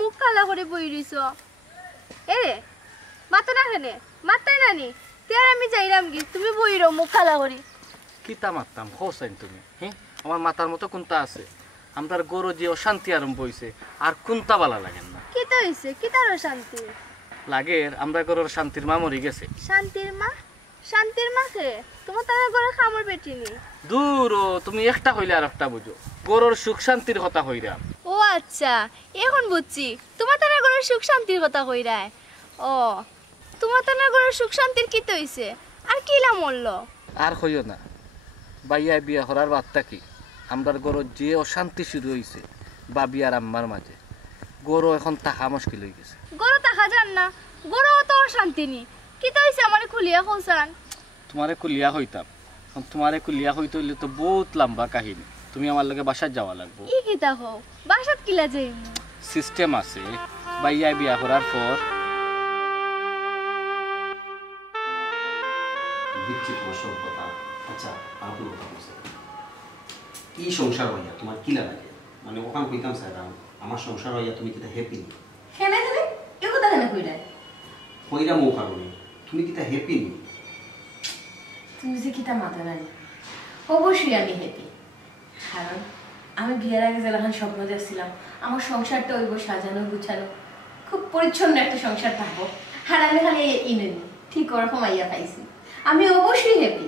মুখ কালা করে বই রইছ এ রে মাথা না খানে মাথায় নানি তের আমি যাইলাম কি তুমি বই রো মুখ কালা করে কিতা মারতাম হোসেন তুমি হ্যাঁ আমার মাথার মতো কোনটা আছে আমার গরু যে অশান্তি আরম্ভ হইছে আর কোনটা বালা লাগেন না কিতা হইছে কিতার শান্তি লাগে আমরা গরুর শান্তির মা মরি গেছে শান্তির মাকে তোমার তার ঘরে খামর বেটিনি দূর তুমি একটা হইলে আর একটা বুঝো গরুর সুখ শান্তির কথা হইরাম ও আচ্ছা এখন বুঝছি তোমার তার ঘরে সুখ শান্তির কথা কইরায় ও তোমার তার ঘরে সুখ শান্তির কি হইছে আর কিলা মরল আর হইও না বাইয়া বিয়া করার বার্তা কি আমরার গরুর যে অশান্তি শুরু হইছে বাবি আর আম্মার মাঝে গরু এখন থাকা মুশকিল হয়ে গেছে গরু থাকা যান না গরু তো শান্তি নি কি হইছে আমারে খুলিয়া কইছান তোমারে কুলিয়া হইতাম তোমারে কুলিয়া হইতে হইলে তো বহুত লম্বা কাহিনী তুমি আমার লগে বাসায় যাওয়া লাগবে ই কিতা হও বাসাত কিলা যাই সিস্টেম আছে বাইয়া বিয়া করার পর দিচ্ছি তোমার সব কথা আচ্ছা আর কোনো কথা বলছে কি সংসার হইয়া তোমার কি লাগে মানে ওখান কইতাম স্যার আমার সংসার হইয়া তুমি কিতা হ্যাপি নি হেনে হেনে এ কথা হেনে কইরা কইরা মো কারণে তুমি কিতা হ্যাপি নি তুমি যে কিতা মাথা নানি অবশ্যই আমি হ্যাপি কারণ আমি বিয়ের আগে যখন স্বপ্ন দেখছিলাম আমার সংসারটা হইব সাজানো গুছানো খুব পরিচ্ছন্ন একটা সংসার থাকবো আর আমি খালি ইনেনি ঠিক ওরকম আইয়া পাইছি আমি অবশ্যই হ্যাপি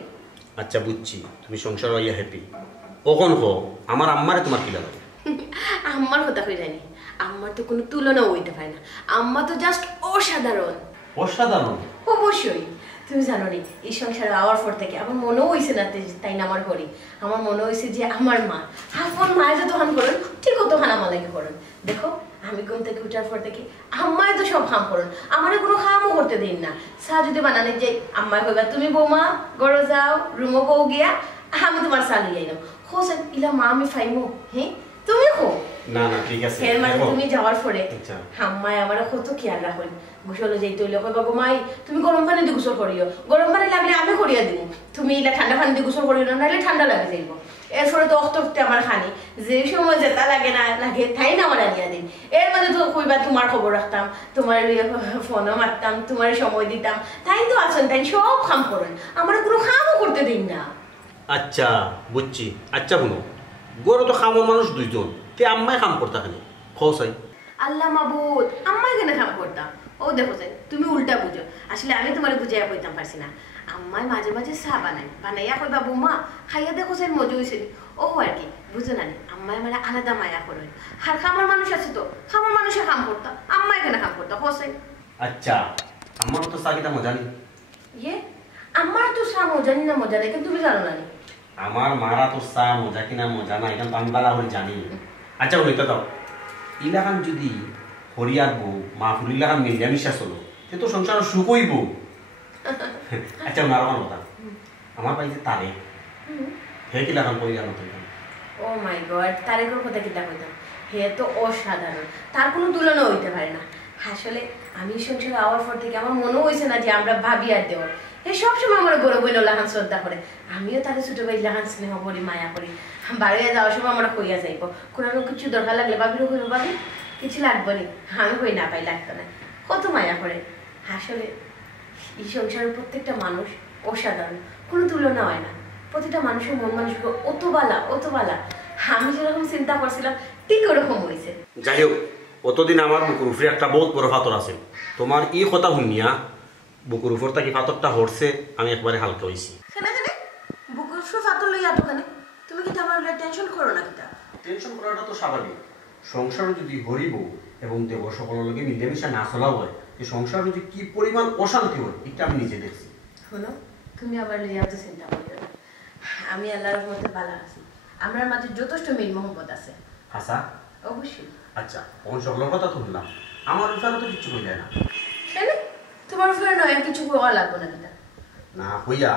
আচ্ছা বুঝছি তুমি সংসার হইয়া হ্যাপি কখন হো আমার আম্মারে তোমার কি লাগে আম্মার কথা কই জানি আম্মার তো কোনো তুলনা হইতে পারে না আম্মা তো জাস্ট অসাধারণ অসাধারণ অবশ্যই তুমি জানো নি এই সংসারে আওয়ার পর থেকে আমার মনে হইছে না তাই না আমার ঘরে আমার মনে হইছে যে আমার মা আপন মায়ে যত হান করেন ঠিক তখন আমার লাগে করেন দেখো আমি ঘুম থেকে উঠার পর থেকে আম্মায় তো সব হাম করেন আমার কোনো খামও করতে দিন না চা যদি বানানে যাই আম্মায় কইবা তুমি বৌমা গড়ো যাও রুমো বউ গিয়া আমি তোমার চা লিয়ে আইলাম হোসেন ইলা মা আমি ফাইমো হ্যাঁ তুমি খো না না ঠিক আছে এর মানে তুমি যাওয়ার পরে আচ্ছা আম্মায় আমার কত খেয়াল রাখেন গোসলে যাইতে হইলে কইবা গো মাই তুমি গরম পানি দিয়ে গোসল করিও গরম পানি লাগলে আমি করিয়া দিব তুমি ইলা ঠান্ডা পানি দিয়ে গোসল করিও না নাহলে ঠান্ডা লাগে যাইব এরপরে তো অক্তক্তে আমার খানি যে সময় যেটা লাগে না লাগে তাই না আমার আনিয়া দিন এর মাঝে তো কইবা তোমার খবর রাখতাম তোমার ফোনও মারতাম তোমার সময় দিতাম তাই তো আছেন তাই সব খাম করেন আমার কোনো খামও করতে দিন না আচ্ছা বুঝছি আচ্ছা শুনো গরু তো খামর মানুষ দুইজন তে আম্মায় কাম করতে খালি খোসাই আল্লাহ মাবুদ আম্মাই কেন কাম করতাম ও দেখো যাই তুমি উল্টা বুঝো আসলে আমি তোমার বুঝাইয়া কইতাম পারছি না আম্মাই মাঝে মাঝে চা বানাইয়া কইবা বৌমা খাইয়া দেখো যাই মজা হয়েছে ও আর কি বুঝো না আম্মাই মানে আলাদা মায়া করে আর খামার মানুষ আছে তো খামার মানুষে কাম করতাম আম্মাই কেন কাম করতাম হোসাই আচ্ছা আমার তো চাকিটা মজা নেই ইয়ে আমার তো চা মজা নি না মজা নেই কিন্তু তুমি জানো না আমার মারা তো চা মজা কিনা মজা না এখন তো আমি বালা করে জানি আচ্ছা বলিতে দাও ইলাকান যদি হরিয়ার বউ মা ফুরিলাকান মিলামিশা চলো সে তো সংসার সুখ হইব আচ্ছা ওনার আমার কথা আমার পাইছে তারে হে কিলাকান কই জানো তুমি ও মাই গড তারেকের কথা কিটা কইতাম হে তো অসাধারণ তার কোনো তুলনা হইতে পারে না আসলে আমি সংসারে আওয়ার পর থেকে আমার মনে হয়েছে না যে আমরা ভাবি আর দেওয়ার এই সবসময় আমার বড় বইন লাহান শ্রদ্ধা করে আমিও তাদের ছোট ভাই লাহান স্নেহ করি মায়া করি বাড়িতে যাওয়ার সময় আমরা কইয়া যাইব কোনো কিছু দরকার লাগলে বাবিরও কইব বাবি কিছু লাগবে নি আমি কই না পাই লাগতো না কত মায়া করে আসলে এই সংসারের প্রত্যেকটা মানুষ অসাধারণ কোনো তুলনা হয় না প্রতিটা মানুষের মন মানুষকে অত বালা আমি যেরকম চিন্তা করছিলাম ঠিক ওরকম হয়েছে যাই হোক অতদিন আমার বুকুর উপরে একটা বহুত বড় ফাতর আছে তোমার এই কথা শুনিয়া বুকুর উপর থেকে ফাতরটা হরছে আমি একবারে হালকা হয়েছি বুকুর উপরে ফাতর লইয়া দোকানে তুমি কি আমার টেনশন করো না কিটা টেনশন করাটা তো স্বাভাবিক সংসার যদি হরিব এবং দেব সকলের লগে মিলেমিশা না চলা হয় এই সংসার যদি কি পরিমাণ অশান্তি হয় এটা আমি নিজে দেখছি শোনো তুমি আবার লইয়া তো চিন্তা করিও না আমি আল্লাহর রহমতে ভালো আছি আমার মাঝে যথেষ্ট মিল মোহব্বত আছে হাসা অবশ্যই আচ্ছা কোন সকলের কথা তো শুনলাম আমার উপরে তো কিছু হয়ে যায় না কেন তোমার উপরে নয় কিছু হওয়া লাগবে না কিটা না হইয়া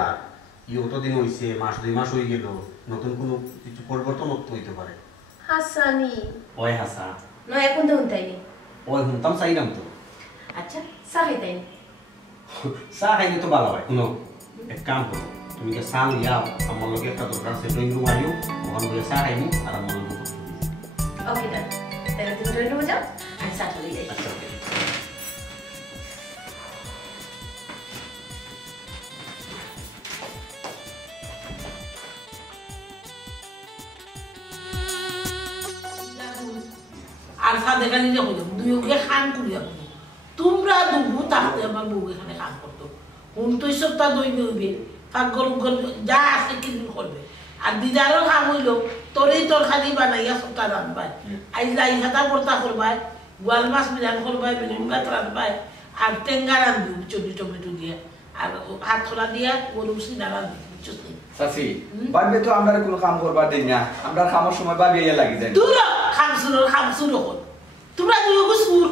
ই অতদিন হইছে মাস 2 মাস হয়ে গেল নতুন কোনো কিছু পরিবর্তন হইতে পারে হাসানি ওই হাসা নয় এখন তো হুনতাইনি ওই শুনতাম চাইলাম তো আচ্ছা সাহিতাইনি চা খাইলে তো ভালো হয় শুনো এক কাম করো তুমি কে চা লিয়াও আমার লগে একটা দরকার আছে ড্রয়িং রুম আইও ওখান বলে চা খাইমু আর আমার লগে ওকে ডান তাহলে তুমি ড্রয়িং রুমে যাও আর চা চলে যাই আচ্ছা ওকে আর সাথে খালি যে হইলাম দুইকে খান করিয়া বলো তোমরা দুবু থাকতে আমার বউ এখানে কাজ করতো কোন তুই সপ্তাহ দই হইবে পাগল যা আছে কিনে করবে আর দিদারও কাম হইলো তোরই তোর খালি বানাইয়া সপ্তাহ রাঁধবাই আইজ লাই খাতা কর্তা করবাই গোয়াল মাছ মিলান করবাই বেগুন গাছ রাঁধবাই আর টেঙ্গা রাঁধবি চটি টমেটো দিয়ে আর হাত খোলা দিয়া গরু সিনা রাঁধবি বুঝছিস নি চাচি বাড়বে তো আমরা কোনো কাম করবার দিই না আমরা খামার সময় বাবি ইয়া লাগি যায় দূর খামসুর হল তোমরা দুই সুর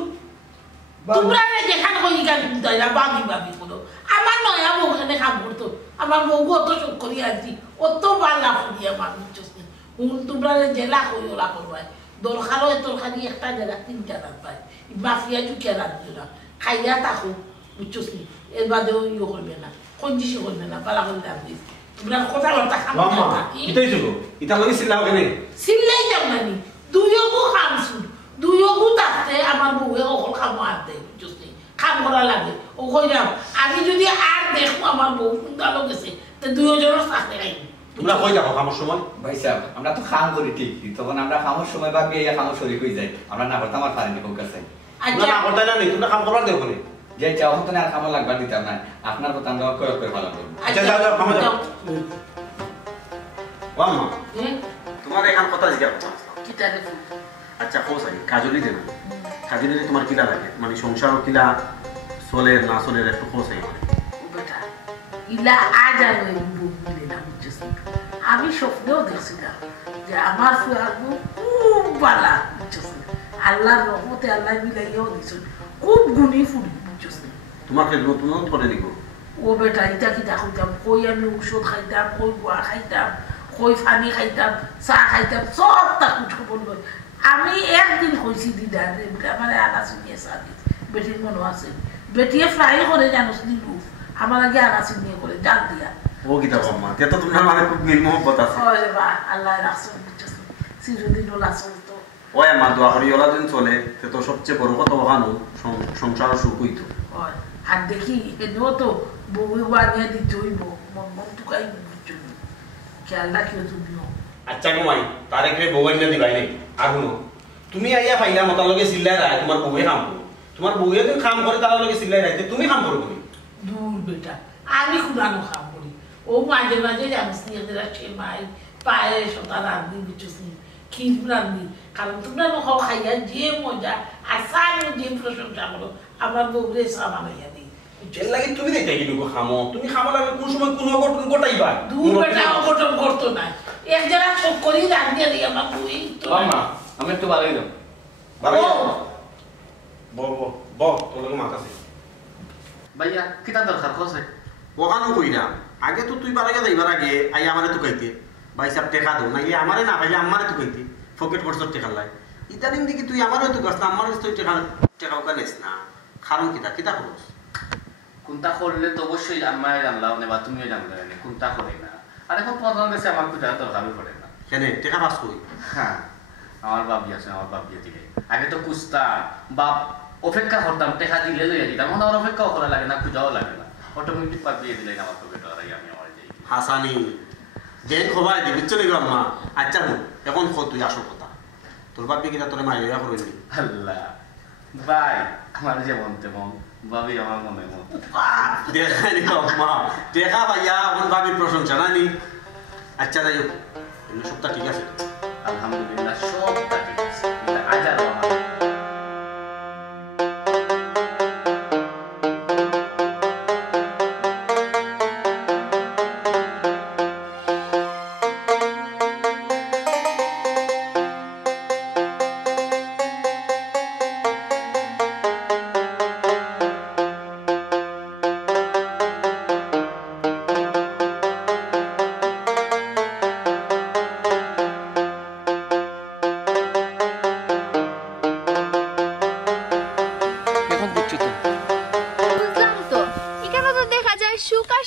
তোমরা যেখানে কই গান দাইরা বাবি বাবি করো আমার নয়া বউ এখানে কাম করতো আমার বউ অত শোক করি আছি অত বালা ফুরিয়া মানুষ চসনি তোমরা জেলা কই ওলা করবাই দরকার হয় তোর খালি একটা জেলা তিনটা রাত পায় মাফিয়া চুকিয়া রাখছো না খাইয়া থাকো বুঝছনি এর বাদেও ইয়ে করবে না কঞ্জিস করবে না পালা করে দাম দিস তোমরা কথা বলতা মাম্মা ইতাই চলো ইতা লাগি সিল্লাও কেনে সিল্লাই যাও নানি দুইগু খামসুর দুইগু থাকতে আমার বউয়ে অকল খাম আর দেয় বুঝছনি কাম করা লাগে ও কইরাম আমি যদি আর দেখো আমার বউ কুন্দালো গেছে তো দুইজনের থাকতে খাইনি তোমরা কই যাও খামার সময় ভাই সাহেব আমরা তো খাম করি ঠিক তখন আমরা খামার সময় বাবি ইয়া খামার শরীর হয়ে যায় আমরা না করতাম আর পারিনি হোক কাছে তোমরা না করতে জানি তোমরা কাম করবার দেও কোনে যে চাও তো না আর খামার লাগবার দিতাম না আপনার কথা আমরা কয় করে ভালো করব আচ্ছা যাও যাও খামা যাও মাম্মা তোমার এখান কথা জিজ্ঞাসা করতাম কি তারে আচ্ছা কোসাই কাজলি দেন কাজলি তোমার কিলা লাগে মানে সংসার কিলা চলে না চলে একটু কোসাই মানে বেটা ইলা আজ আর ওই বুক মিলে না বুঝছিস আমি স্বপ্নেও দেখছিলাম যে আমার ফুয়ার বউ খুব বালা বুঝছিস আল্লাহর রহমতে আল্লাহ মিলাইয়াও দিছেন খুব গুণী ফুল বুঝছিস তোমাকে নতুন করে দিব ও বেটা ইটা কি দেখতাম কই আমি ঔষধ খাইতাম কই গোয়া খাইতাম কই পানি খাইতাম চাহ খাইতাম সব তাকে খবর লই আমি একদিন কইছি দিদা রে আমার আনা শুনিয়ে সাথে বেটির মনে আছে বেটিয়ে ফ্রাই করে জানোস নি লুফ আমার আগে আনা শুনিয়ে করে ডাল দিয়া ও গীতা মাম্মা তে তো তোমার মানে খুব মিল মোহব্বত আছে ওরে বা আল্লাহ রাখছেন বুঝছিস চিরদিন ওলা চলতো ওই আমার দোয়া করি ওলা দিন চলে তে তো সবচেয়ে বড় কথা ওখানো সংসার সুখ হইতো ওই আর দেখি এনেও তো বউ বানিয়ে দিতে হইব মন মন টুকাই বুঝছো খেয়াল রাখিও তুমিও আচ্ছা ঘুমাই তারে কে বউ এনে দিবাই নাই আর শুনো তুমি আইয়া ফাইলা মতার লগে চিল্লাই রায় তোমার বউয়ে কাম করো তোমার বউয়ে যদি কাম করে তার লগে চিল্লাই রাইতে তুমি কাম করো তুমি দূর বেটা আমি খুলানো খাম করি ও মাঝে মাঝে জানিস নি এদের সেমাই পায়েস ওটা রান্ধি বুঝছিস নি ক্ষীর রান্ধি কারণ তোমরা খাও খাইয়া যে মজা আর সামনে যে প্রশংসা করো আমার বউরে সামানাইয়া দিই জেল লাগে তুমি দেখতে কি লোক খামো তুমি খামো লাগে কোন সময় কোন অঘটন ঘটাইবা দূর বেটা অঘটন করতো না এক জায়গা চোখ করি রান্ধিয়া দিই আমার বউই তো মাম্মা আমি একটু ভালোই দাও বাবা ব তোর লগে মাথা আছে ভাইয়া কিতা দরকার কোসে ওখানো কই না আগে তো তুই বারাগে যাইবার আগে আই আমারে তো কইতে ভাই সাহেব টেকা দাও নাইলে আমারে না ভাইলে আমারে তো কইতে পকেট খরচ টেকা লাই ইদানিং দেখি তুই আমারে তো গাছ না আমারে তো টেকা কানেস না কারণ কিতা কিতা খরচ কোনটা করলে তো অবশ্যই আমি জানলাম না বা তুমিও জানলে না কোনটা করে না আর এখন প্রথম দেশে আমার তো জানা দরকারই পড়ে না কেন টেকা পাস কই হ্যাঁ আমার বাবি আছে আমার বাপ দিয়ে দিলে আগে তো কুস্তাম বাপ অপেক্ষা করতাম টেকা দিলে লইয়া দিতাম এখন আমার অপেক্ষাও করা লাগে না খুঁজাও লাগে না অটোমেটিক পাপ দিয়ে দিলে আমার পকেট আর আমি আমার যাই হাসানি দেন খবর দি বুঝছো নাকি আম্মা আচ্ছা হুন এখন খো তুই আসল কথা তোর বাপি কিনা তোরে মাইয়া করবি আল্লাহ ভাই আমার যেমন তেমন বাবি আমার মনে মন দেখানি আম্মা দেখা ভাইয়া এখন বাবির প্রশংসা না নি আচ্ছা যাই হোক সবটা ঠিক আছে আলহামদুলিল্লাহ সবটা ঠিক আছে আজ আর আমার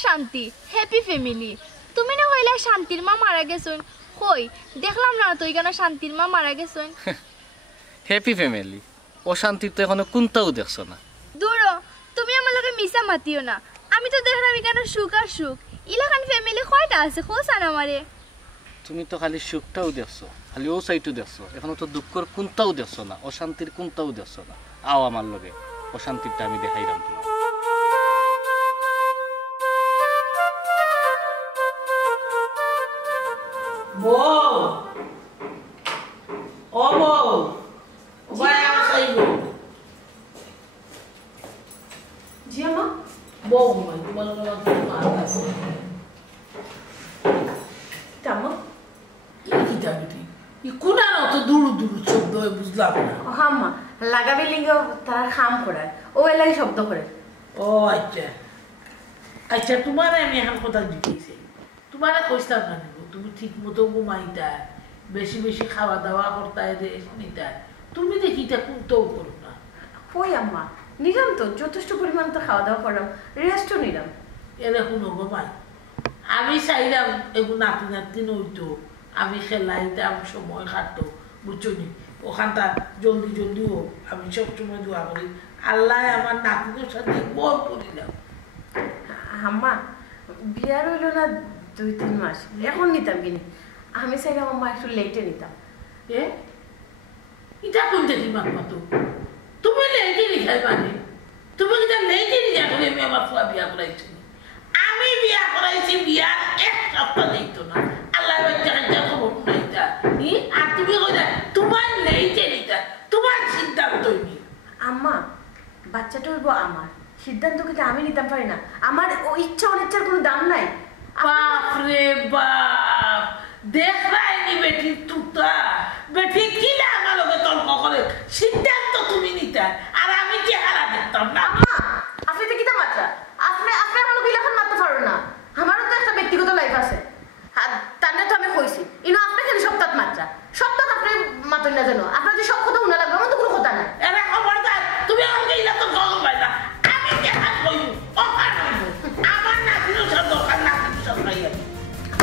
শান্তি হ্যাপি ফ্যামিলি তুমি না কইলা শান্তির মা মারা গেছন কই দেখলাম না তো এখানে শান্তির মা মারা গেছন হ্যাপি ফ্যামিলি অশান্তির তো এখনো কোনটাও দেখছো না। দূরো তুমি আমার লগে মিশা মাতিও না, আমি তো দেখলাম এখানে সুখ আর সুখ। ইলাকান ফ্যামিলি কয়টা আছে খোঁসান আমারে। তুমি তো খালি সুখটাও দেখছো, খালি ও সাইটও দেখছো, এখনো তো দুঃখের কোনটাও দেখছো না, অশান্তির কোনটাও দেখছো না। আও আমার লগে, অশান্তিরটা আমি দেখাইলাম তোমার। বউ ও বউ ওবাই আসই গো। জি আম্মা। বউ মানে তোমার মার আছে আম্মা কি যাবে ই কোনার অত দূর দূর শব্দ হয় বুঝলাম না। ও আম্মা লাগা বিল্ডিং তারা খাম করে ও এলাকায় শব্দ করে। ও আচ্ছা আচ্ছা, তোমার আমি এখন কথা জিজ্ঞেস, তোমার কইতাম না তুমি ঠিক মতো ঘুমাইতা, বেশি বেশি খাওয়া দাওয়া করতা, রেস্ট নিতা, তুমি দেখি তা কোনটাও করো না। ওই আম্মা নিলাম তো যথেষ্ট পরিমাণ তো খাওয়া দাওয়া করলাম, রেস্টও নিলাম। এরা কোনো ঘুমাই আমি চাইলাম এগুলো নাতি নাতি নইতো, আমি খেলাইতাম, সময় কাটতো, বুঝছো নি? ওখানটা জলদি জলদি হোক, আমি সবসময় দোয়া করি আল্লাহ আমার নাতিদের সাথে বল করিলাম। আম্মা বিয়ার হইল না 2-3 মাস, এখন নিতাম কিনি। আমি চাইলাম আম্মা একটু লেটে নিতাম। এটা কোন দেখি মাম্মা তো তুমি লেটে নিখাই মানে তুমি কিটা লেটে নিয়া করে আমি আমার ফুয়া বিয়া করাইছি। আমি বিয়া করাইছি, বিয়া 1 সপ্তাহ লেট না, আল্লাহ বাচ্চা কাচ্চা খবর নাইতা। আর তুমি কইতা তোমার লেটে নিতা, তোমার সিদ্ধান্ত নি। আম্মা বাচ্চাটা হইব আমার, সিদ্ধান্ত কিন্তু আমি নিতাম পারি না। আমার ও ইচ্ছা অনিচ্ছার কোনো দাম নাই। বাপরে বাপ, দেখবাইনি বেটি তুতা বেটি কিলা আমার লগে তর্ক করে, সিদ্ধান্ত তুমি নিতা আর আমি কি হারা দেখতাম না। আম্মা আপনি তো কিতা বাচ্চা, আপনি আপনি আমার লোক ইলাকান মারতে পারেন না। আমারও তো একটা ব্যক্তিগত লাইফ আছে, আর তার তো আমি কইছি ইনো আপনি খালি সপ্তাহ মাত্রা সপ্তাহ আপনি মাতেন না, জানো আপনার যে সব কথা উনা লাগবে আমার তো কোনো কথা নাই। এরা খবরদার, তুমি আমাকে ইলা তো খবর পাই না, আমি কি হাত কইব ওখান আমার নাতির সব দোকান নাতির সব খাইয়া।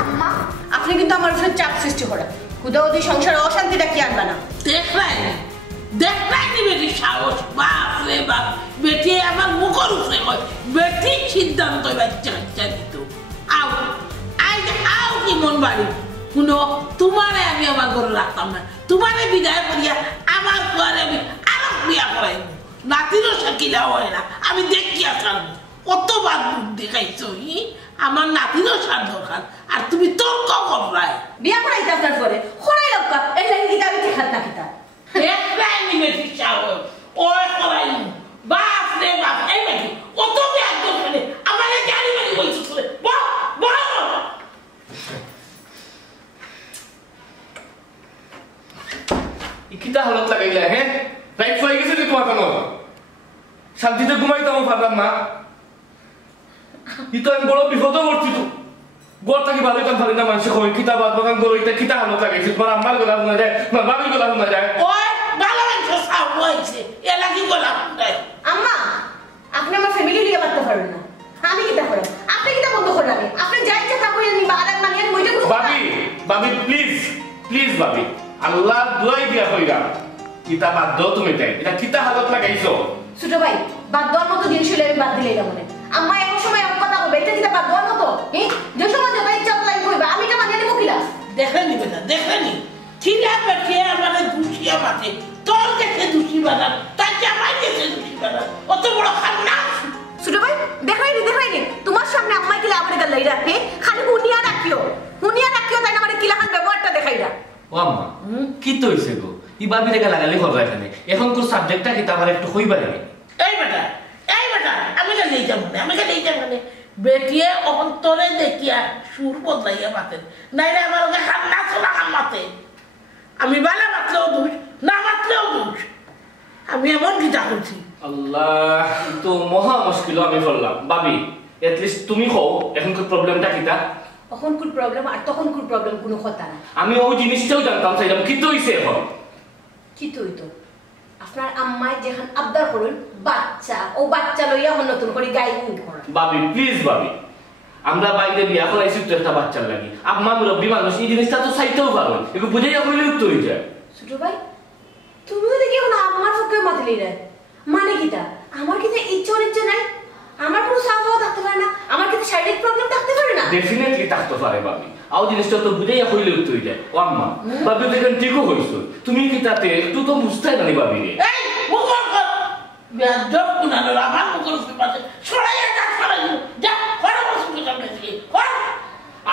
আম্মা আপনি কিন্তু আমার উপরে চাপ সৃষ্টি করেন, খুদাওদি সংসারে অশান্তিটা কি আনবা না। দেখলাইনি বেটি সাহস, বাপরে বাপ, বেটি আমার মুখের উপরে কয় বেটি সিদ্ধান্ত বাচ্চা কাচ্চা দিত। আও আও কি মন বাড়ি শুনো, তোমারে আমি আমার ঘরে রাখতাম না, তোমারে বিদায় করিয়া আমার ঘরে আমি আরো বিয়া করাইব, নাতিরও সাকিলা হয় না, আমি দেখিয়া ছাড়বো। কতবার মুখ দেখাইছ, আমার নাতিরও সার দরকার আর তুমি তর্ক করাই। বিয়া করাইতে আপনার পরে খরাই লোক এই লাগি কিতা আমি দেখাত না কিতা দেখলাইনি বেটি সাহস, ওই করাই বাপ রে বাপ, এই বেটি কত বিয়া করবে আমার গাড়ি বাড়ি বলছো শুনে বাহ বাহ। ইকিটা হালত লাগাইলা হ্যাঁ, রাইট হয়ে গেছে যে তোমার কেন শান্তিতে ঘুমাইতে আমার পারলাম না। ই তো আমি বড় বিপদে পড়ছি, তো গড় থাকি ভালো কাম পারি না, মানুষে কই কিতা বাদ বাগান গড় এটা কিতা হালত লাগাইছে, তোমার আম্মার গলা শোনা যায়, তোমার বাবির গলা শোনা যায়। ওই ভালো মানুষ সাপ হয়েছে, এ লাগি গলা শুনতাই। আম্মা আপনি আমার ফ্যামিলি নিয়ে বাঁচতে পারবেন না, আমি কিতা করেন আপনি কিতা বন্ধ করলেন, আপনি যাই ইচ্ছা তা কইলেন নিবা আর মানিয়ে মইটা কোনো বাবি বাবি প্লিজ প্লিজ বাবি, আল্লাহ দুয়াই দিয়া কইরা কিতা বাদ দাও তুমি তাই, এটা কিতা হালত লাগাইছো। ছোট ভাই বাদ দেওয়ার মতো জিনিস হলে আমি বাদ দিলেই মনে আম্মা এমন সময় এক কথা বলবে এটা কিতা বাদ দেওয়ার মতো, যে সময় যত ইচ্ছা তাই কইবা, আমি কা মানিয়ে নিব কিলা। দেখেনি বেটা দেখেনি কিলা বেটে আমাদের দুষিয়া মাঠে তোর কাছে দুষি বানান, তাই জামাই কাছে দুষি বানান, অত বড় খান্না। ছোট ভাই দেখাইনি তোমার সামনে আম্মা কিলা আমার গালাই রাখে, খালি হুনিয়া রাখিও তাই না, মানে কিলা খান ব্যবহারটা দেখাইরা। ও আম্মা কি তো হইছে গো, ই বাবি রেখা লাগালি করবা এখানে, এখন কোন সাবজেক্টটা কি আমার একটু কইবা লাগে। এই বেটা আমি কা নেই যাব না, বেটিয়ে অন্তরে দেখিয়া সুর বদলাইয়া মাতেন, নাইলে আমার ওকে খান্না চলা খান মাতে, আমি বালা মাতলেও দোষ না মাতলেও দোষ, আমি এমন গীতা করছি। আল্লাহ তো মহা মুশকিল আমি পড়লাম। বাবি এটলিস্ট তুমি কও এখনকার প্রবলেমটা কিতা। তখন কোন প্রবলেম আর তখন কোন প্রবলেম কোনো কথা না। আমি ওই জিনিসটাও জানতাম চাইলাম কি তো হইছে এখন। কি তো হইতো আপনার আম্মাই যেখান আবদার করুন বাচ্চা, ও বাচ্চা লইয়া হন নতুন করে গাই করেন। বাবি প্লিজ বাবি, আমরা বাইরে বিয়া করাইছি তো একটা বাচ্চার লাগি, আম্মা মুরব্বী মানুষ এই জিনিসটা তো চাইতেও পারবেন, একটু বুঝাইয়া কইলেও তো হয়ে যায়। ছোট ভাই তুমিও দেখি এখন আমার পক্ষে মাতলি রে মানে কিটা আমার কি ইচ্ছা নাই আমার কোনো সাফাও থাকতে পারে না আমার কি শারীরিক প্রবলেম থাকতে পারে না ডেফিনেটলি থাকতে পারে বাবি আও জিনিসটা তো বুঝাইয়া কইলে উত্তর যায় ও আম্মা বাবি দেখেন ঠিকও হইছো তুমি কি তাতে একটু তো বুঝতে না বাবি রে এই মুখর কর বেয়াদব কুনানো আমার মুখর পাশে ছড়াইয়া কাট ছড়াই যা ফড়া বসে সামনে দিয়ে ফড়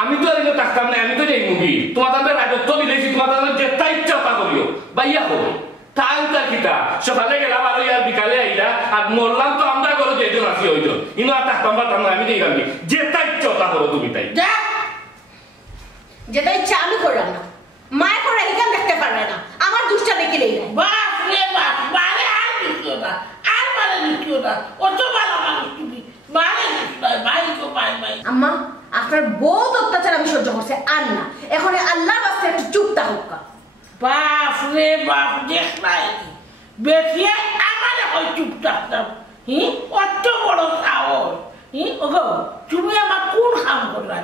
আমি তো এর থাকতাম না আমি তো যাই মুভি তোমার তাদের রাজত্ব দিলেছি তোমার তাদের যেটা ইচ্ছা তা করিও বাইয়া হবে তাইটা কিটা সকালে গেলাম আর ইয়ার বিকালে আইলা আর মরলাম তো আমরা ঘরে যেজন আছি হইতো ইনো আর থাকতাম পারতাম না আমি দেখলাম যেটা ইচ্ছা তা করো তুমি তাই যা যেটা ইচ্ছা আমি করলাম না মায়ের পরে এখান দেখতে পারবে না আমার দুষ্টা দেখিলেই নাই বাপ রে বাপ মারে আর দিও না আর মারে দিও না অত ভালো মানুষ তুমি মারে দিও ভাই কো ভাই আম্মা আপনার বহুত অত্যাচার আমি সহ্য করছি আর না এখন আল্লাহর বাস্তে একটু চুপ থাকুক বাপ রে বাপ দেখ নাই বেটিয়ে আমার হয় চুপ থাকতাম অত বড় সাহস ওগো তুমি আমার কোন কাম করলা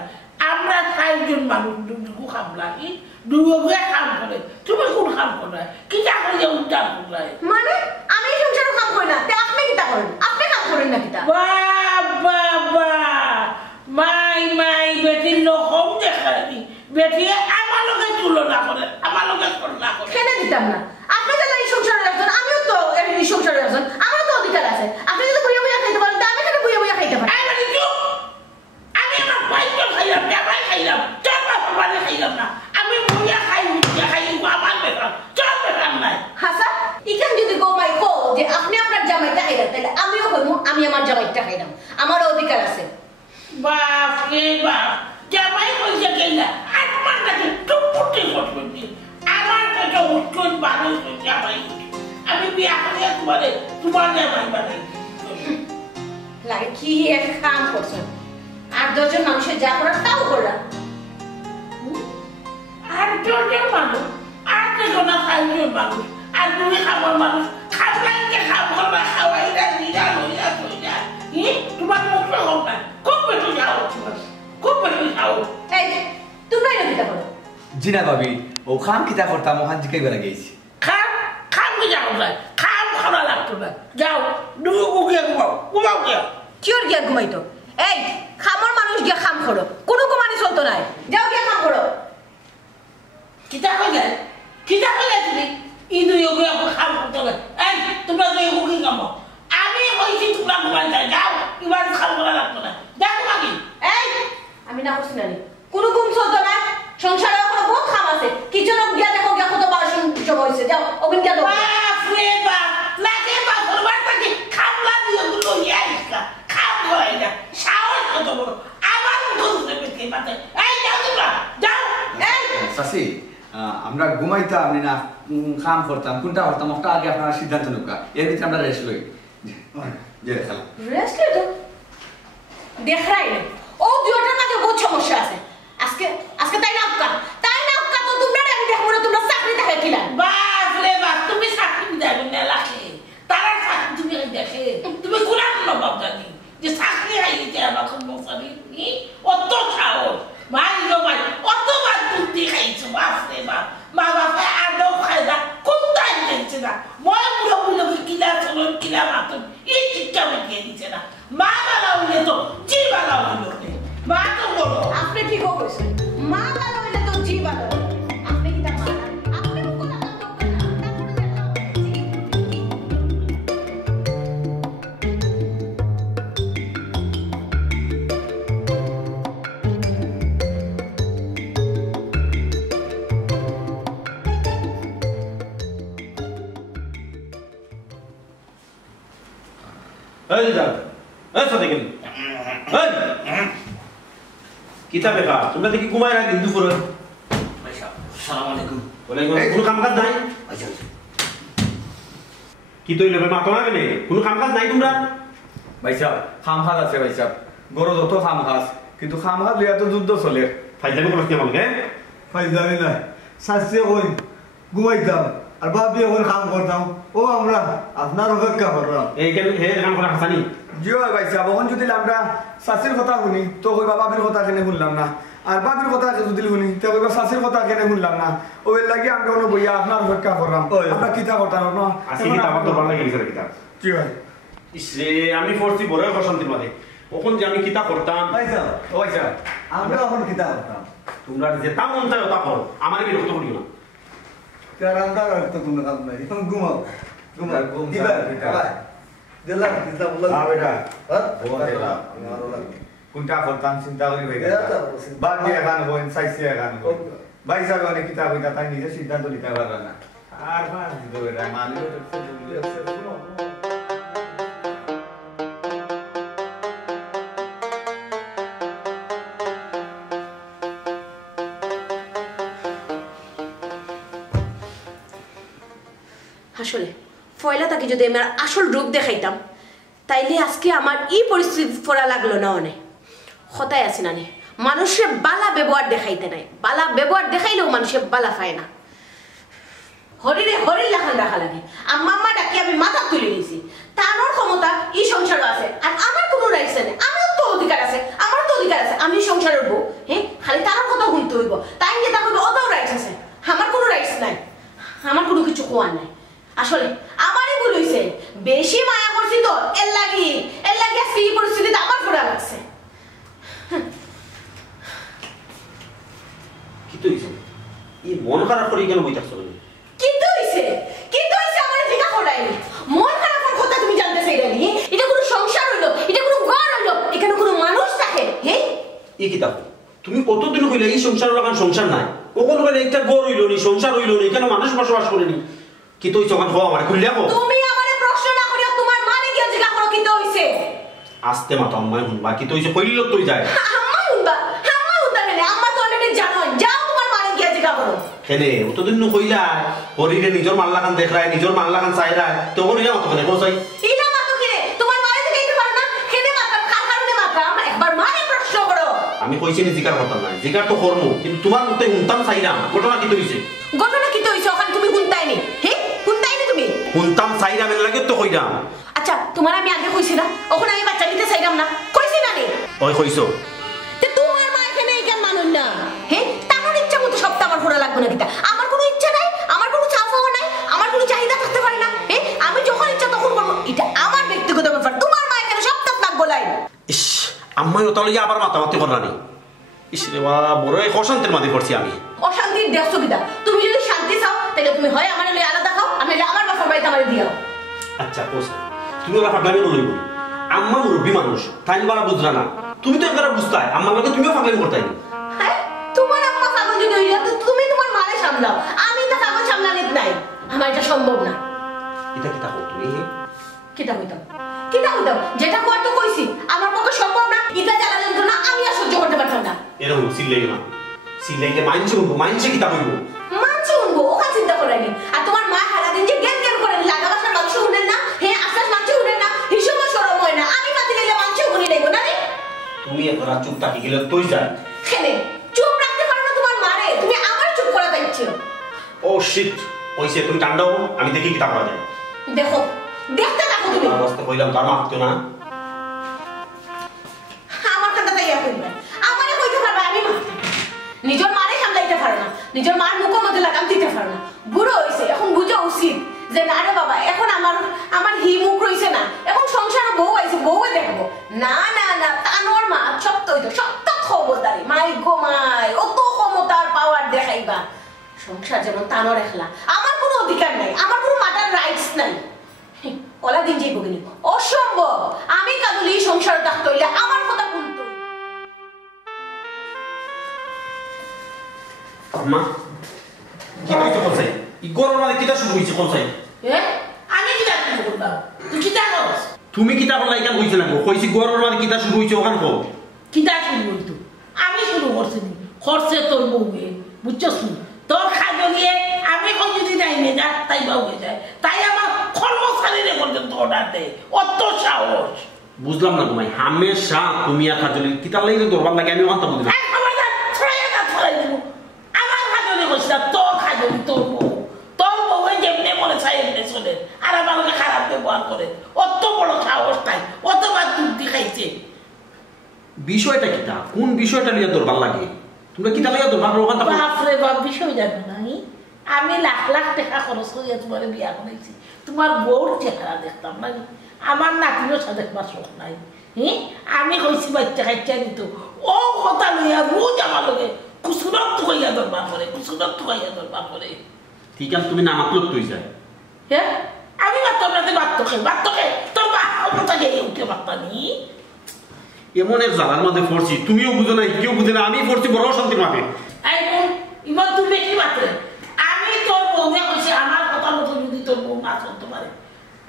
আমরা 4 জন মানুষ দুগু কাম লাগি দুগুয়ে কাম করে তুমি কোন কাম করলা কি জানি উদ্ধার করলা মানে আমি সংসারে কাম করি না তে আপনি কিটা করেন আপনি কাম করেন না কিটা বাবা মাই বেটির লোকম দেখানি বেটিয়ে আমার লগে তুলনা করে আমার লগে তুলনা করে খেতে দিতাম না আপনি যারা এই সংসারের একজন আমিও তো এই সংসারের একজন আমারও তো অধিকার আছে আপনি যদি বুইয়া বুইয়া খাইতে পারেন তা আমি কেন বুইয়া বুইয়া খাইতে পারি আমি আমার বাইকটা খাইলাম ডাবাই খাইলাম চার মাস মানে খাইলাম না আমি বুইয়া খাই আমার বেকার চার বেকার নাই হাসা ইখান যদি গোমাই কো যে আপনি আপনার জামাইটা খাইলেন তাহলে আমিও কইমু আমি আমার জামাইটা খাইলাম আমারও অধিকার আছে বাপ রে বাপ জামাই কইছে কেলা আত্মার কাছে টুপুটি করবি আমার কাছে উৎকোন মানুষ জামাই আমি বিয়া করে তোমার জামাই বানাই লাগে কি এক কাম করছেন 8-10 জন মানুষের যা করার তাও করলাম আর জন মানুষ আর জন মানুষ আর দুই খাবার মানুষ খাবলাইকে খাবার না খাওয়াই না নিরা লইয়া লইয়া তোমার মুখ হোক না খুব বেশি যাও খুব বেশি যাও এই তোমরা এটা কিটা করো জিনা ভাবি ও খাম কিতা করতাম ওখান থেকে বেলা গেছি খাম কি যাও না খাম খাওয়া লাগতো না যাও দুগু গিয়ে ঘুমাও গিয়া কিওর গিয়া ঘুমাইতো এই খামর মানুষ গিয়া খাম করো কোনো কুমানি চলতো নাই যাও গিয়া খাম করো কিতা কইলে তুমি ইদু ইগু আপু খাম করতে হবে এই তোমরা তো ইগু কি কাম আমি কইছি তোমরা ঘুমাই যাও ইবার খাম করা লাগতো না যাও মাগি এই আমি না করছি না কোনো ঘুম চলতো না সংসারে এখনো বহুত খাম আছে কিছু লোক গিয়া দেখো গিয়া কত বার জমা হইছে যাও ওখান গিয়া দাও বাপ রে বাপ লাগে বাপ বাড়ি খামলা দিয়ে গুলো ইয়াইকা খাম করাই না সাহস কত বড় আমার মুখে পেতে পাতে এই যাও তোমরা যাও এই সাসি আমরা ঘুমাইতাম আপনি না খাম করতাম কোনটা করতাম একটা আগে আপনারা সিদ্ধান্ত নৌকা এর ভিতরে আমরা রেস্ট লই যে খেলা রেস্ট লই তো দেখাই ও দুইটার মাঝে বহুত সমস্যা আছে আজকে তাই না তো তোমরা আমি দেখবো না তোমরা চাকরি দেখে কিলাম বাপ রে বাপ তুমি চাকরি দেবে না লাগে তারা চাকরি তুমি দেখে তুমি কোরআন নবাব জানি যে চাকরি আইতে আমার কোন মশারি অত সাহস ভাই গো ভাই অতবার বুদ্ধি খাইছো বাপ রে বাপ মা বাপে আদৌ খাইলা কোনটাই খাইছে না মই পুরো কিলা চলন কিলা মাতন এই চিন্তা বেরিয়ে দিচ্ছে না মা বালা হইলে তো জি বালা হইল মা তো বলো আপনি ঠিক কইছেন মা ভালো হইলে তো জি ভালো আপনি কি তা মানা আপনি কোন না দোকান না এই যা এই সাথে গেলি এই কিতা বেকা তোমরা দেখি ঘুমাই রাত দিন দুপুরে ভাইসা সালাম আলাইকুম ওয়ালাইকুম কোনো কাম কাজ নাই আচ্ছা কি তৈলে ভাই মাতো না কেনে কোনো কাম কাজ নাই তোমরা ভাই সাহেব খাম খাজ আছে ভাই সাহেব গরো যত খাম খাজ কিন্তু খাম খাজ লইয়া তো যুদ্ধ চলে ফাইজামি করছ কি আমাকে ফাইজামি নাই শাস্তিও কই ঘুমাইতাম আর বাপিও করে কাম করতাম ও আমরা আপনার অপেক্ষা করলাম এই কেন হে কাম করা হাসানি জিও ভাই সাহেব এখন যদি আমরা শাস্তির কথা শুনি তো ওই বাবাবির কথা জেনে শুনলাম না আর বাবির কথা যদি শুনি তবে শাশির কথা কেন শুনলাম না ওই লাগি আমরা কোনো বইয়া আপনার অপেক্ষা করলাম আমরা কিতা করতাম না আসি কিতা আমার দরবার লাগে গেছে কিতা কি হয় ইসরে আমি পড়ছি বড় অশান্তির মাঝে কখন যে আমি কিতা করতাম ওইসা আমরা এখন কিতা করতাম তোমরা যে তা মন চায় তা করো আমার বিরক্ত করিও না রান্না রাখতো কোনো কাম নাই এখন ঘুমাও ঘুমাও দিবা দিলা দিলা বলা বেটা হ্যাঁ কোনটা করতাম চিন্তা করি ভাই বাদ দিয়ে গান হইন সাইসে গান হইন ভাই সাহেব অনেক কিতাব হইতা তাই নিজে সিদ্ধান্ত নিতে পারবে না আর বাদ দিও এটা মানলে আসলে ফয়লা তাকে যদি আমার আসল রূপ দেখাইতাম তাইলে আজকে আমার এই পরিস্থিতি পড়া লাগলো না অনেক হতায় আছে না মানুষের বালা ব্যবহার দেখাইতে নাই বালা ব্যবহার দেখাইলেও মানুষের বালা পায় না হরিরে হরির লাখান রাখা লাগে আম্মা ডাকি আমি মাথা তুলে নিয়েছি তার ক্ষমতা এই সংসারও আছে আর আমার কোনো রাইটস নেই আমারও তো অধিকার আছে আমারও তো অধিকার আছে আমি সংসারের বউ হ্যাঁ খালি তার কথা শুনতে হইব তাই নিয়ে তার অতও রাইটস আছে আমার কোনো রাইটস নাই আমার কোনো কিছু কোয়ার নাই আসলে আমারই ভুল হইছে বেশি মায়া করছি তো এর লাগি আজকে এই পরিস্থিতিতে আমার পড়া লাগছে কি তো হইছে এই মন খারাপ করে কেন বইতাছ কিন্তু হইছে আমার জিজ্ঞা করাইনি মন খারাপের কথা তুমি জানতে চাইলে নি এটা কোনো সংসার হইলো এটা কোনো ঘর হইলো এখানে কোনো মানুষ থাকে হ্যাঁ এই কিতাব তুমি কতদিন কইলে এই সংসার লাগান সংসার নাই কখন কইলে একটা ঘর হইলো নি সংসার হইলো নি কেন মানুষ বসবাস করেনি কি তো হইছে ওখান হওয়া আমার খুললে যাবো তুমি আমারে প্রশ্ন না করিয়া তোমার মানে কি জিজ্ঞা করো কি তো হইছে আস্তে মাথা আম্মাই হুনবা কি তো হইছে কইলি লোক তুই যায় আম্মা হুনবা কেন আম্মা তো অলরেডি জানো যাও তোমার মানে কি জিজ্ঞা করো কেনে অতদিন নু কইলা হরিরে নিজের মাল্লা খান দেখায় নিজের মাল্লা খান চাইরায় তখন ইলা মত কেনে কোসাই ইলা মাতো কিরে তোমার মানে থেকে দিতে পারো না কেনে মাথা কারণে মাথা আমরা একবার মানে প্রশ্ন করো আমি কইছি নি জিকার করতাম না জিকার তো করমু কিন্তু তোমার মতে হুনতাম চাইরাম ঘটনা কি তো হইছে ওখানে তুমি হুনতাই নি হ্যাঁ হুনতাই নি তুমি হুনতাম চাইরাম এর লাগে তো কইরাম আচ্ছা তোমার আমি আগে কইছি না ওখানে আমি বাচ্চা নিতে চাইলাম না কইছি না নি ওই কইছো তে তোমার মা এখানে কেন মানুন না হ্যাঁ তার ইচ্ছা মতো সবটা আমার ঘোরা লাগবে না কিটা আমার কোনো ইচ্ছা নাই আমার কোনো চাওয়া নাই আমার কোনো চাহিদা থাকতে পারে না হ্যাঁ আমি যখন ইচ্ছা তখন করব এটা আমার ব্যক্তিগত ব্যাপার তোমার মা এখানে সবটা লাগবে লাই ইস আম্মাই ওটা লইয়া আবার মাতামাতি করলানি ইস রে বাবা বড় এক অশান্তির মাঝে পড়ছি আমি অশান্তির দেখছো কিটা তুমি যদি শান্তি চাও তাহলে তুমি হয় আমার লই আলাদা খাও আমি আমার বাসার বাড়িতে আমারে দিও আচ্ছা কোস তুমি ওরা ফাগলামি লইব আম্মা মুরব্বী মানুষ টাইম বালা বুঝলা না তুমি তো একবার বুঝতাই আম্মার লগে তুমিও ফাগলামি করতাই হ্যাঁ তোমার আম্মা পাগল যদি হইলা তো তুমি তোমার মারে সামলাও আমি তো পাগল সামলানিত নাই আমার এটা সম্ভব না এটা কি তাকো তুমি কিটা হইতাম যেটা করতে কইছি আমার পক্ষে সম্ভব না এটা জ্বালা যন্ত্রণা আমি আর সহ্য করতে পারতাম না এরকম সিল্লাই না সিল্লাইলে মাইনছে কি তা হইব মানছি উনবো ওকা চিন্তা করেনি আর তোমার মা সারাদিন যে জ্ঞান করেন লাগাবাসার মানুষ শুনেন না হ্যাঁ আশ্বাস মানছি শুনেন না হিসেব সরম হয় না আমি মাতি লইলে মানছি শুনি নেব না রে তুমি এত রাত চুপ থাকি গেলে তুই যা খেলে চুপ রাখতে পারো না তোমার মারে তুমি আমার চুপ করা দিচ্ছো ও শিট ওইসে তুমি ঠান্ডা হও আমি দেখি কি তা করা যায় দেখো দেখতে থাকো তুমি অবস্থা কইলাম তার মাপতো না আমার কথা তাই কইবা আমারে কইতে পারবা আমি মা নিজের মারে সামলাইতে পারো না নিজের মার মুখের মধ্যে লাগাম দিতে পারো না বুড়ো হইছে এখন বুঝা উচিত যে না রে বাবা এখন আমার হি মুখ রইছে না এখন সংসার বউ আইছে বউয়ে দেখবো না না না তানোর মা সত্য খবরদারি মাই গো মাই অত ক্ষমতার পাওয়ার দেখাইবা সংসার যেমন তানোর একলা আমার কোনো অধিকার নাই আমার কোনো মাটার রাইটস নাই ওলা দিন যাইব কিনি অসম্ভব আমি কাদুলি সংসার থাকতে হইলে আমার কথা শুনতো আম্মা কি কইতে বলছে ই গরম মানে কিটা শুরু হইছে কোন সাই আমি কি জানি করলাম তুই কি জানোস তুমি কিটা করলা ইকান কইছ না কইছি গরম মানে কিটা শুরু হইছে ওখান কো কিটা শুরু হইতো আমি শুরু করছি খরচে তোর বউয়ে বুঝছস তোর খাজো নিয়ে আমি কোন যদি যাই নে যা তাই বাউ হয়ে যায় তাই আমার কর্মচারীরে পর্যন্ত অর্ডার দেয় অত সাহস বুঝলাম না তোমায় হামেশা তুমি আর খাজলি কিটা লাগি দরবার লাগে আমি মাথা বুঝলাম আমার যা ছড়াই দেব আমার খাজলি কইছা তোর খাজলি তোর বউয়ে যেমনে মনে চাই এমনি চলে আর আমাকে খারাপ ব্যবহার করে অত বড় সাহস তাই অতবার দুধ খাইছে বিষয়টা কিটা কোন বিষয়টা নিয়ে দরবার লাগে তোমরা কিতা লইয়া তোমার ওখান থেকে বাপরে বাপ বিষয় জানো না আমি লাখ লাখ টাকা খরচ করিয়া তোমার বিয়া করেছি তোমার বউর চেহারা দেখতাম না আমার নাতিরও সাথে দেখবার শখ নাই আমি কইছি বাচ্চা কাচ্চা দিত ও কথা লইয়া রোজ আমার লগে কুসুরত কইয়া দরবার করে কুসুরত কইয়া দরবার করে ঠিক আছে তুমি নামাক লোক তুই যায় হ্যাঁ আমি মাত্র বাত্তকে তোর বাচ্চা গিয়ে উঠে বার্তানি এমন এক জালার মধ্যে পড়ছি তুমিও বুঝো না কেউ বুঝে না আমি পড়ছি বড় শান্তি পাবে ইমান তুমি বেশি মাত্রে আমি তোর বউকে কইছি আমার কথা মতো যদি তোর বউ না চলতে পারে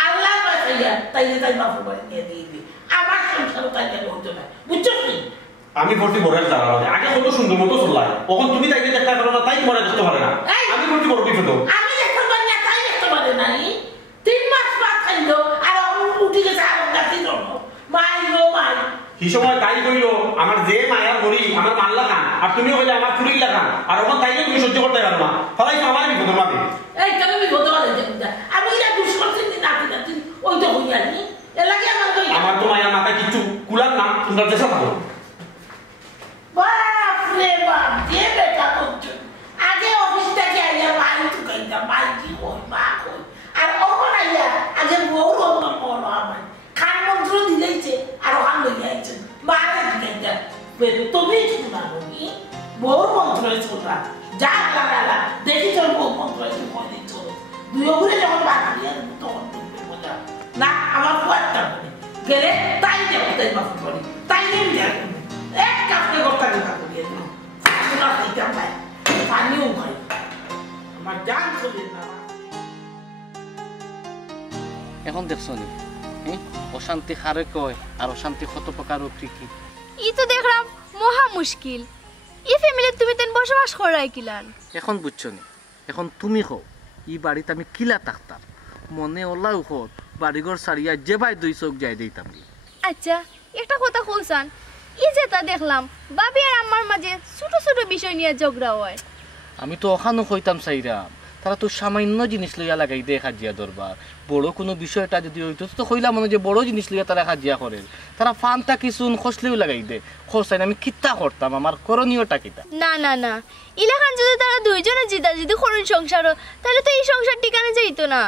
আল্লাহ বাঁচাইয়া তাইলে তাই বাপু বাড়ি নিয়ে দিয়ে দিবি আমার সংসারও তাই কেন হইতো না বুঝছো কি আমি পড়ছি বড় এক জালার মধ্যে আগে কত সুন্দর মতো চললাই তখন তুমি তাইকে দেখতে পারো না তাই তোমার দেখতে পারে না আমি পড়ছি বড় বিপদ আমি দেখতে পারি না তাই দেখতে পারে নাই 3 মাস বাদ খাইলো আর উঠে গেছে আর গাছি জন্য মাই এই সময় তাই কইলো আমার যে মায়ার মরি আমার মাল্লা খান আর তুমিও কইলে আমার ফুরিল লাগান আর ওখান তাইকে তুমি সহ্য করতে পারো না তাই তো আমার বিপদের মাঝে এই তুমি বিপদ হলে আমি এটা দুষ্কর্ষণ নাতি নাতি ওই তো হইয়া নি এ লাগে আমার তো মায়া মাথা কিছু কুলার না তোমরা চেষ্টা করো বাপ রে বাপ যে বেটা করছো আগে অফিস থেকে আইয়া মাই তুকাইতা মাই কি কই মা কই আর ওখান আইয়া আগে বউ রন্ধন করলো আমার খান মন্ত্র দিলেইছে আর ওখান লইয়া আইছে মারে দিকেইতা তুমি ঠিক না বলি বউ মন্ত্র চলরা যা লাগালা দেখি তোর বউ মন্ত্র কই দিচ্ছ দুই ওগুলো যখন বাকি দিয়ে তখন তুমি বোঝা না আমার কুয়ারটা বলে গেলে তাই দেখো তাই বাপু বলি তাই নেই যায় এক কাপড়ে গোটা গোটা করিয়ে দিল ফাঁসুরা খাইতাম ভাই পানিও ভাই আমার জান চলে না এখন দেখছো নি অশান্তি হারে কয় আর অশান্তি কত প্রকার কি কি ই তো দেখলাম মহা মুশকিল এই ফ্যামিলি তুমি তেন বসবাস করাই কিলান এখন বুঝছো নি এখন তুমি হও ই বাড়িতে আমি কিলা থাকতাম মনে ওলাও হত বাড়িঘর সারিয়া যে ভাই দুই চোখ যাই দিতাম আচ্ছা একটা কথা কইছান ই যেটা দেখলাম বাবি আর আমার মাঝে ছোট ছোট বিষয় নিয়ে ঝগড়া হয় আমি তো ওখানো হইতাম চাইরাম তারা তো সামান্য জিনিস লইয়া লাগাই দে খাজিয়া দরবার বড় কোনো বিষয়টা যদি হইতো তো হইলাম মনে যে বড় জিনিস লইয়া তারা খাজিয়া করে তারা ফানটা কিছু খসলেও লাগাই দে খসাই আমি কিতা করতাম আমার করণীয়টা কিতা না না না ইলাখান যদি তারা দুইজনে জিতা যদি করুন সংসার তাহলে তো এই সংসার ঠিকানে যাইতো না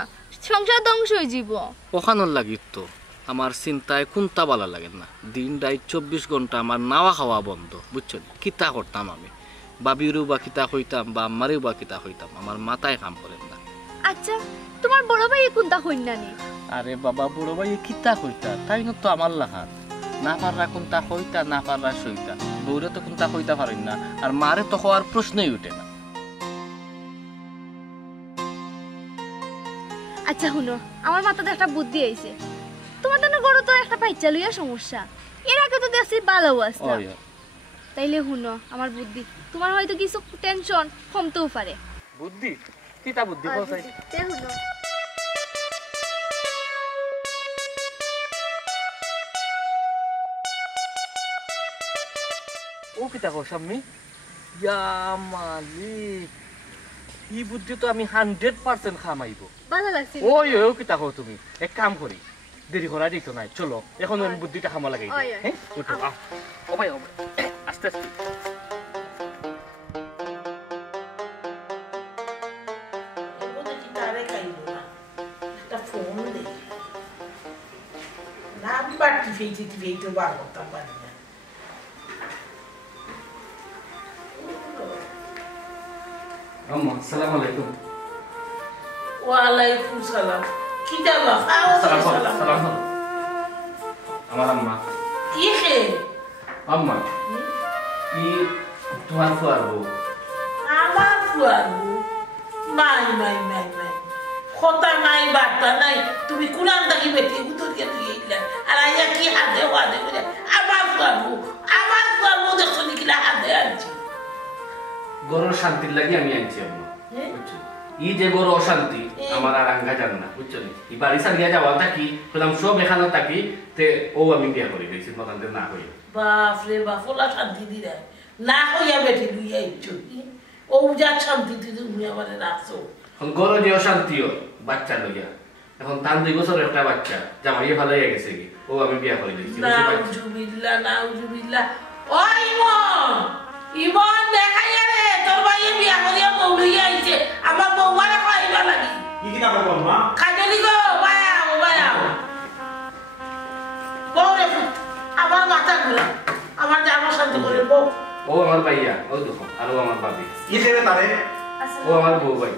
সংসার ধ্বংস হয়ে যাব ওখানোর লাগিত তো আমার চিন্তায় কোনটা ভালো লাগে না দিন রাত 24 ঘন্টা আমার নাওয়া খাওয়া বন্ধ বুঝছো কিতা করতাম আমি বাবিরও বা কিতা হইতাম বা আমারেও বা কিতা হইতাম আমার মাথায় কাম করেন না আচ্ছা তোমার বড় ভাই কোনটা হইন না নি আরে বাবা বড় ভাই কিতা হইতা তাই না তো আমার লাহান না পাররা কোনটা হইতা না পাররা সইতা বউরে তো কোনটা হইতা পারেন না আর মারে তো হওয়ার প্রশ্নই উঠে না আচ্ছা শুনো আমার মাথাতে একটা বুদ্ধি আইছে তোমার তো গরু তো একটা বাচ্চা লইয়া সমস্যা এর আগে তো দেখছি ভালো আছে তাইলে শুনো আমার বুদ্ধি তোমার হয়তো কিছু টেনশন কমতেও পারে বুদ্ধি কিতা বুদ্ধি বলছাই তে শুনো ও কিতা কর সামনে ইয়া মালিক এই বুদ্ধি তো আমি 100% খামাইব ভালো লাগছে ওই ওই কিতা কর তুমি এক কাম করি দেরি করা দিত নাই চলো এখন আমি বুদ্ধিটা খামা লাগাই হ্যাঁ উঠো ও ভাই আস্তে আস্তে আম্মা আসসালামু আলাইকুম ওয়ালাইকুম সালাম কি দাবা সালাম আমার আম্মা কি হে আম্মা ই তোমার ফুয়ার বউ আমার ফুয়ার নাই নাই নাই নাই কথা নাই বার্তা নাই তুমি কুলান থাকি বেটি উতরিয়া দিয়ে দিলে আর আইয়া কি হাতে ওয়াদে বলে আমার ফুয়ার বউ দেখো নিকিলা হাতে আনছি গরুর শান্তির লাগি আমি আনছি আম্মা বুঝছো ই যে গরু অশান্তি আমার আর আঙ্গা জানে না বুঝছো ই বাড়ি সারিয়া যাওয়া থাকি বললাম সব এখানে থাকি তে ও আমি বিয়া করি গেছি মতান না হই বাপ রে বাপ ওলা শান্তি দিরা না হইয়া বেটি লইয়া ইচ্ছো ও যা শান্তি তুমি আমার রাখছো এখন গরু যে অশান্তিও বাচ্চা লইয়া এখন তার 2 বছরের একটা বাচ্চা জামাইয়ে ভালো হয়ে গেছে কি ও আমি বিয়া করে দিয়েছি নাউজুবিল্লাহ নাউজুবিল্লাহ ওই মন ইমন দেখাই রে তোর ভাইয়ে বিয়া করিয়া বউ লইয়া আইছে আমার বউয়ারে খাইবা লাগি কি কি কাম করব মা কাজলি গো বায়া বউরে আমার মাথা ঘুরা আমার জানো শান্তি করে বউ ও আমার ভাইয়া ও দেখো আর ও আমার ভাবি কি খেবে তারে ও আমার বউ ভাই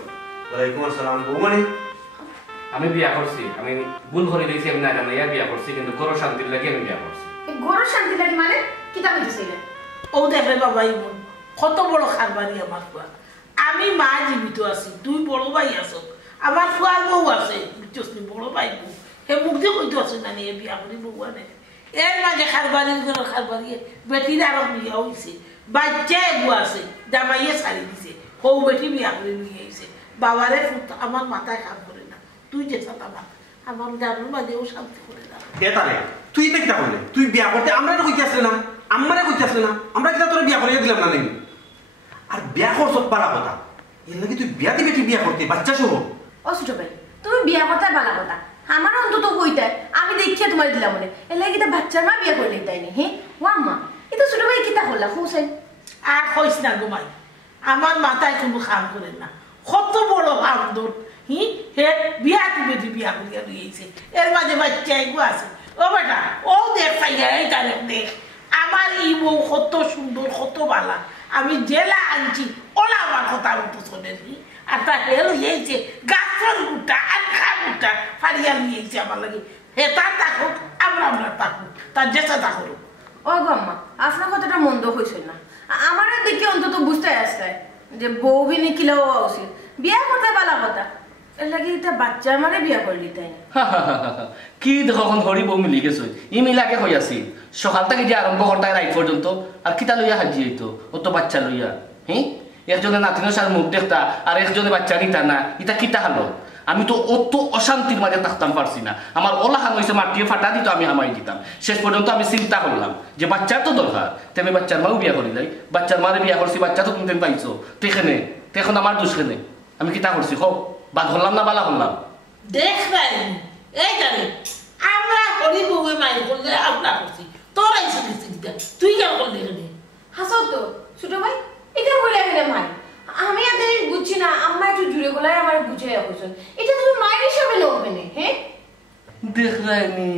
ওয়ালাইকুম আসসালাম বৌমণি আমি বিয়া করছি আমি ভুল করে দিয়েছি আমি না জানি বিয়া করছি কিন্তু গরো শান্তির লাগে আমি বিয়া করছি গরু শান্তি লাগে মানে কি তা হইতেছিল ও দেখে বাবা ইমন কত বড় খারবারি আমার ফুয়া আমি মা জীবিত আছি তুই বড় ভাই আছো আমার ফুয়ার বউ আছে বুঝছস বড় ভাই বউ হে মুখ দিয়ে কইতে আছে না নিয়ে বিয়া করি বউ আনে এর মাঝে খারবারির ঘর খারবারি বেটির আরো বিয়া হইছে বাচ্চা এগু আছে জামাইয়ে ছাড়ি দিছে হৌ বেটি বিয়া করে নিয়ে আইছে বাবারে আমার মাথায় কাম করে না তুই যে সাথে আমার জানুর মাঝেও শান্তি করে না এ তারে তুই এটা কিটা করলে তুই বিয়া করতে আমরা কইতে আসলে না আমারে কইতে আসলে না আমরা কিটা তোরে বিয়া করিয়ে দিলাম না নাকি আর বিয়া করছ পারা কথা এর লাগি তুই বিয়া দিবে তুই বিয়া করতে বাচ্চা সহ ও ছোট ভাই তুমি বিয়া করতে বালা কথা আমার অন্তত কইতে আমি দেখিয়ে তোমার দিলাম মনে এর লাগি তো বাচ্চার মা বিয়া করলে তাইনি হ্যাঁ ও আম্মা এটা ছোট ভাই কিটা হল্লা হুসেন আর কইস না গোমাই আমার মাথায় কোনো কাম করে না কত বড় কাম দূর হি হে বিয়া বেটি বিয়া করিয়া লইছে এর মাঝে বাচ্চা এগু আছে ও বেটা ও দেখ পাইয়া এই তারে দেখ আমার এই বউ কত সুন্দর কত বালা আমি জেলা আনছি ওলা আমার কথা মতো শোনেছি আর তা হে লইছে গাছের গুটা আনখা গুটা ফারিয়া লইছে আমার লাগে হে তার থাকুক আমরা থাকুক তার যেটা থাকুক ও গো আম্মা আপনার কথাটা মন্দ হইছে না আমার দেখি অন্তত বুঝতে আসছে যে বউ বিনি কিলাও উচিত বিয়া করতে বালা কথা এর লাগি এটা বাচ্চা মানে বিয়া করলি তাই কি দেখো এখন হরি বউ মিলি গেছে ই মিলাকে হই আসি সকাল থেকে যে আরম্ভ করতে রাইট পর্যন্ত আর কিতা লইয়া হাজি হইতো ও তো বাচ্চা লইয়া হ্যাঁ একজনে নাতিনো সার মুখ দেখতা আর একজনে বাচ্চা নিতা না এটা কিতা হলো আমি তো অত অশান্তির মাঝে থাকতাম পারছি না আমার ওলাখান হয়েছে মাটিয়ে ফাটা দিত আমি হামাই দিতাম শেষ পর্যন্ত আমি চিন্তা করলাম যে বাচ্চার তো দরকার তেমনি বাচ্চার মাও বিয়া করি লাই বাচ্চার মারে বিয়া করছি বাচ্চা তো তুমি পাইছো তেখানে এখন আমার দুষ্কেনে আমি কিতা করছি হোক বাদ হলাম না বালা হলাম দেখ নাই এই জানি আমরা হরি বউয়ে মাইর করলে আমরা করছি তোর আইসি দিতে তুই কেন করলি রে হাসাও তো ছোট ভাই এটা বলে ফেলে মাই আমি আর জিনিস বুঝছি না আম্মা একটু জুড়ে গলায় আমার বুঝে যাচ্ছেন এটা তুমি মায়ের হিসাবে নবে না হ্যাঁ দেখ রাইনি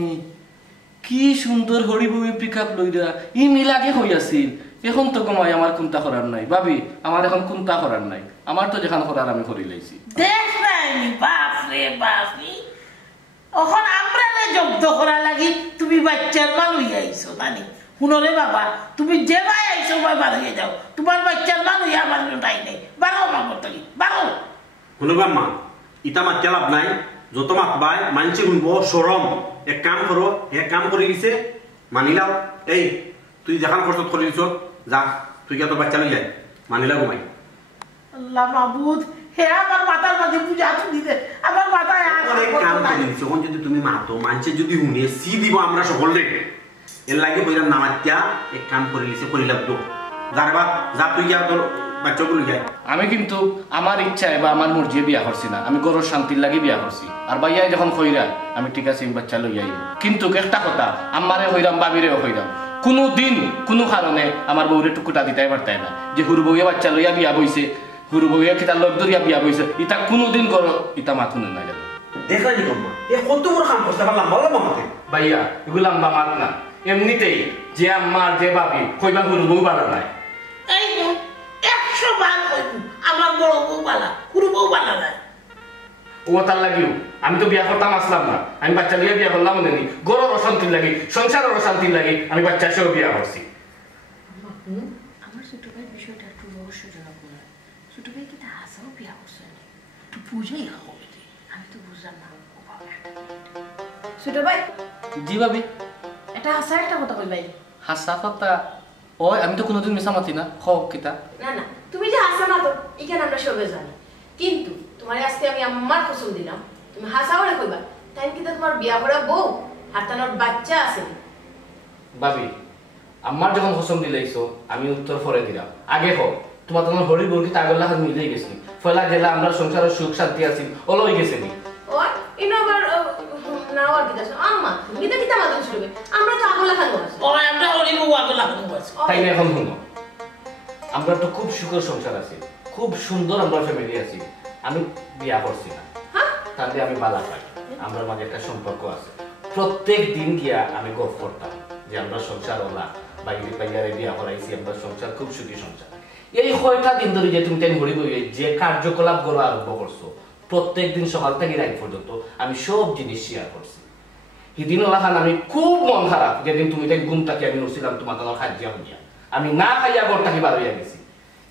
কি সুন্দর হরি বউয়ে পিক আপ লইরা ই মিলাগে হই আছিল এখন তো কমাই আমার কোনটা করার নাই ভাবি আমার এখন কোনটা করার নাই আমার তো যেখান করার আমি করি লাইছি দেখ নাই বাপ রে বাপি এখন আমরা না জব্দ করা লাগি তুমি বাচ্চার মা লইয়া আইছো নানি শুনরে বাবা তুমি যে ভাই আইছো ভাই বাড়িয়ে যাও তোমার বাচ্চার মা লইয়া আমার লোটাই নেই বারো মা করতে বারো শুনবা মা ইটা মাত লাভ নাই যত মাত বাই মানছি শুনবো সরম এক কাম করো এক কাম করে দিছে মানিলাও এই তুই যেখান খরচ করে দিছ যা তুই কে তোর বাচ্চা লই যায় মানিলা ঘুমাই আল্লাহ মাবুদ হে আমার মাথার মাঝে পূজা তুলি দে আমার মাথায় অনেক কাম করে দিছ এখন যদি তুমি মাতো মানছে যদি শুনে সি দিব আমরা সকলে এর লাগে কইরা নামাত্যা এক কাম করে দিছে করিলাম তো যারবা যা তুই যা তোর বাচ্চাগুলো যায় আমি কিন্তু আমার ইচ্ছায় বা আমার মর্জি বিয়া করছি না আমি গরুর শান্তির লাগে বিয়া করছি আর ভাইয়াই যখন কইরা আমি ঠিক আছে বাচ্চা লইয়াই কিন্তু একটা কথা আমারে হইরাম বাবিরেও হইরাম কোনো দিন কোনো কারণে আমার বউরে টুকুটা দিতে পারতাই না যে হুরু বউয়ে বাচ্চা লইয়া বিয়া বইছে হুরু বউয়ে কিতা লোক ধরিয়া বিয়া বইছে ইটা কোনোদিন করো ইটা মাথুনে না গেল দেখা নি কম্মা এ কত বড় কাম করতে পারলাম লম্বা মতে ভাইয়া এগুলো লম্বা মাত না এমনিতেই যে আমার যে বাবি কইবা হুরু বউ বালা নাই এই 100 বার কইবো আমার বড় বউ বালা পুরো বউ বালা না ও তার লাগিও আমি তো বিয়া করতাম আসলাম না আমি বাচ্চা লিয়ে বিয়া করলাম নেনি গরুর অশান্তির লাগি সংসারের অশান্তির লাগি আমি বাচ্চা সহ বিয়া করছি আমার ছোট ভাই বিষয়টা একটু রহস্যজনক মনে হয় ছোট ভাই কি তা হাসাও বিয়া করছে তুই বুঝেই হবে আমি তো বুঝলাম না ছোট ভাই জি ভাবি এটা হাসার একটা কথা কই ভাই হাসা কথা ওই আমি তো কোনোদিন মিশামাতি না হোক কিতা না না তুমি যে হাসা না তো এখানে আমরা সবে জানি কিন্তু তোমার আজকে আমি আমার কসম দিলাম তুমি হাসাও রে কইবা তাই কি তোমার বিয়া করা বউ আর তার বাচ্চা আছে ভাবি আমার যখন হোসম দিলাইছো আমি উত্তর পরে দিলাম আগে হোক তোমার তোমার হরি বর্গি তাগল্লা হাত মিলেই গেছি ফলা জেলা আমরা সংসারের সুখ শান্তি আছি অলই গেছে নি ওই ইনো আবার নাও আর কিতা আম্মা কিতা কিতা মাদন শুরবে আমরা তো আগলা খানো আছে ও আমরা হরি বউ আগলা খানো আছে তাই না এখন শুনো আমরা তো খুব সুখের সংসার আছে, খুব সুন্দর আমরা ফ্যামিলি আছি। আমি বিয়া করছি না, তাহলে আমি বালা পাই, আমার মাঝে একটা সম্পর্ক আছে। প্রত্যেক দিন গিয়া আমি গপ করতাম যে আমরা সংসার ওলা বাইরে পাইয়ারে বিয়া করাইছি, আমরা সংসার খুব সুখী সংসার। এই কয়টা দিন ধরে যে তুমি তাই ঘুরি ঘুরি যে কার্যকলাপ করা আরম্ভ করছো, প্রত্যেক দিন সকাল থেকে রাত পর্যন্ত আমি সব জিনিস শেয়ার করছি। সেদিন ওলাখান আমি খুব মন খারাপ, যেদিন তুমি তাই ঘুম থাকি আমি নছিলাম তোমার তোমার খাদ্যা হইয়া, আমি না খাইয়া ঘর থাকি বার হইয়া গেছি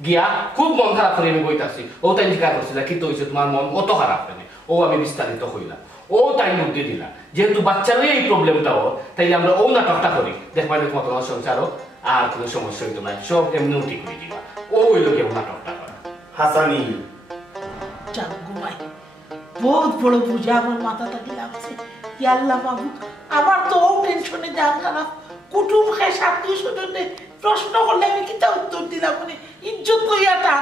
গিয়া খুব মন খারাপ করে আমি বইতাছি। ও তাই স্বীকার করছিল কি তো হয়েছে তোমার মন অত খারাপ কেন? ও আমি বিস্তারিত হইলাম, ও তাই বুদ্ধি দিলাম যেহেতু বাচ্চারও এই প্রবলেমটাও, তাইলে আমরা ও নাটকটা করি, দেখবা তোমার তোমার সংসারও আর কোনো সমস্যা হইতো না, সব এমনি ঠিক করে দিবা। ও ওই লোকে নাটকটা করা। হাসানি যাও ঘুমাই, বহুত বড় বুঝে আমার মাথা থাকি লাগছে। আল্লাহ বাবু, আমার তো ও টেনশনে যান খারাপ, কুটুম খায় সাথী শুনে প্রশ্ন করলে আমি কিতা উত্তর দিলাম, মানে ইজ্জত কইয়াটা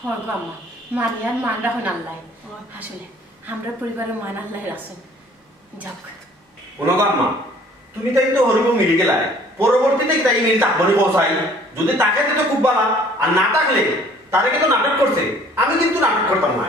হয় গো আম্মা, মানিয়ার মান রাখুন আল্লাহ। আসলে আমরা পরিবারের মান আল্লাহ রাখছেন। যাক মা, তুমি তাই তো হরিব মিলে গেলাই, পরবর্তীতে তাই মিল তাকবনি পৌঁছাই, যদি তাকে তো খুব ভালো, আর না থাকলে তারে কিন্তু নাটক করছে, আমি কিন্তু নাটক করতাম না।